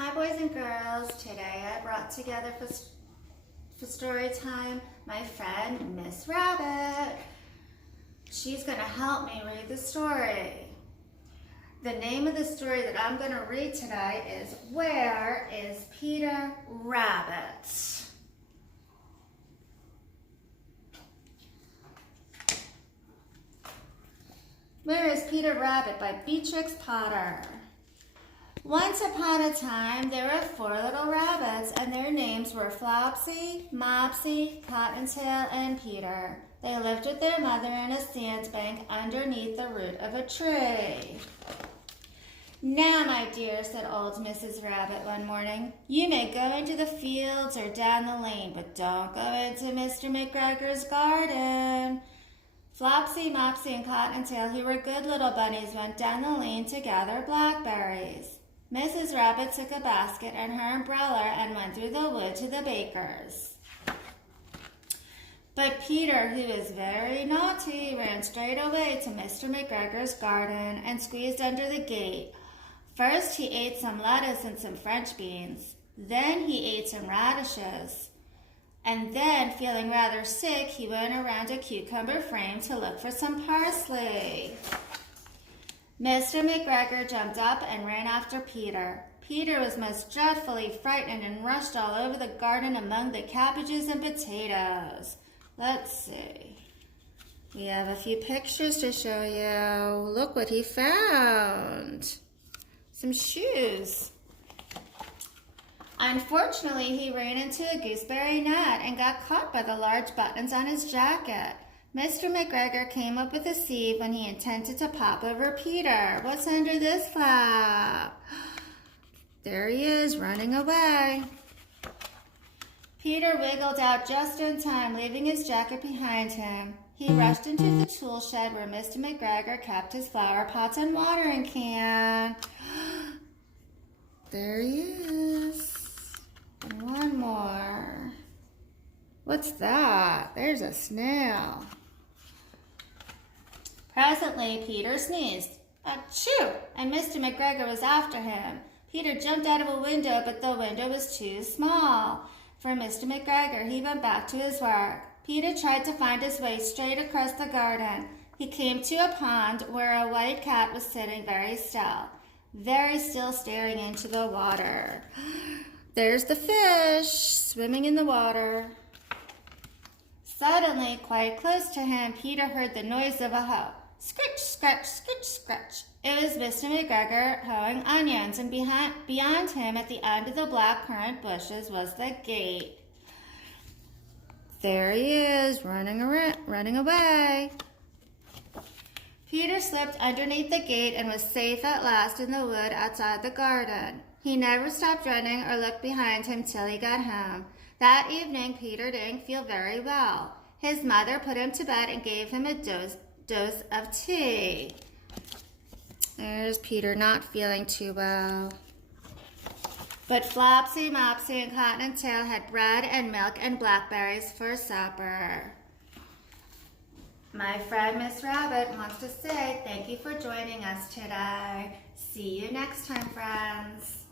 Hi boys and girls, today I brought together for story time my friend Miss Rabbit. She's going to help me read the story. The name of the story that I'm going to read today is Where is Peter Rabbit? Where is Peter Rabbit by Beatrix Potter. Once upon a time, there were 4 little rabbits, and their names were Flopsy, Mopsy, Cottontail, and Peter. They lived with their mother in a sandbank underneath the root of a tree. Now, my dear, said old Mrs. Rabbit one morning, you may go into the fields or down the lane, but don't go into Mr. McGregor's garden. Flopsy, Mopsy, and Cottontail, who were good little bunnies, went down the lane to gather blackberries. Mrs. Rabbit took a basket and her umbrella and went through the wood to the baker's. But Peter, who is very naughty, ran straight away to Mr. McGregor's garden and squeezed under the gate. First he ate some lettuce and some French beans. Then he ate some radishes. And then, feeling rather sick, he went around a cucumber frame to look for some parsley. Mr. McGregor jumped up and ran after Peter. Peter was most dreadfully frightened and rushed all over the garden among the cabbages and potatoes. Let's see. We have a few pictures to show you. Look what he found. Some shoes. Unfortunately, he ran into a gooseberry net and got caught by the large buttons on his jacket. Mr. McGregor came up with a sieve when he intended to pop over Peter. What's under this flap? There he is, running away. Peter wiggled out just in time, leaving his jacket behind him. He rushed into the tool shed where Mr. McGregor kept his flower pots and watering can. There he is. And one more. What's that? There's a snail. Presently, Peter sneezed. Achoo! And Mr. McGregor was after him. Peter jumped out of a window, but the window was too small for Mr. McGregor. He went back to his work. Peter tried to find his way straight across the garden. He came to a pond where a white cat was sitting very still staring into the water. There's the fish swimming in the water. Suddenly, quite close to him, Peter heard the noise of a hoe. Scritch, scratch, scritch, scratch. It was Mr. McGregor hoeing onions, and beyond him, at the end of the black currant bushes, was the gate. There he is, running away. Peter slipped underneath the gate and was safe at last in the wood outside the garden. He never stopped running or looked behind him till he got home. That evening, Peter didn't feel very well. His mother put him to bed and gave him a dose of tea. There's Peter not feeling too well. But Flopsy, Mopsy, and Cottontail had bread and milk and blackberries for supper. My friend Miss Rabbit wants to say thank you for joining us today. See you next time, friends.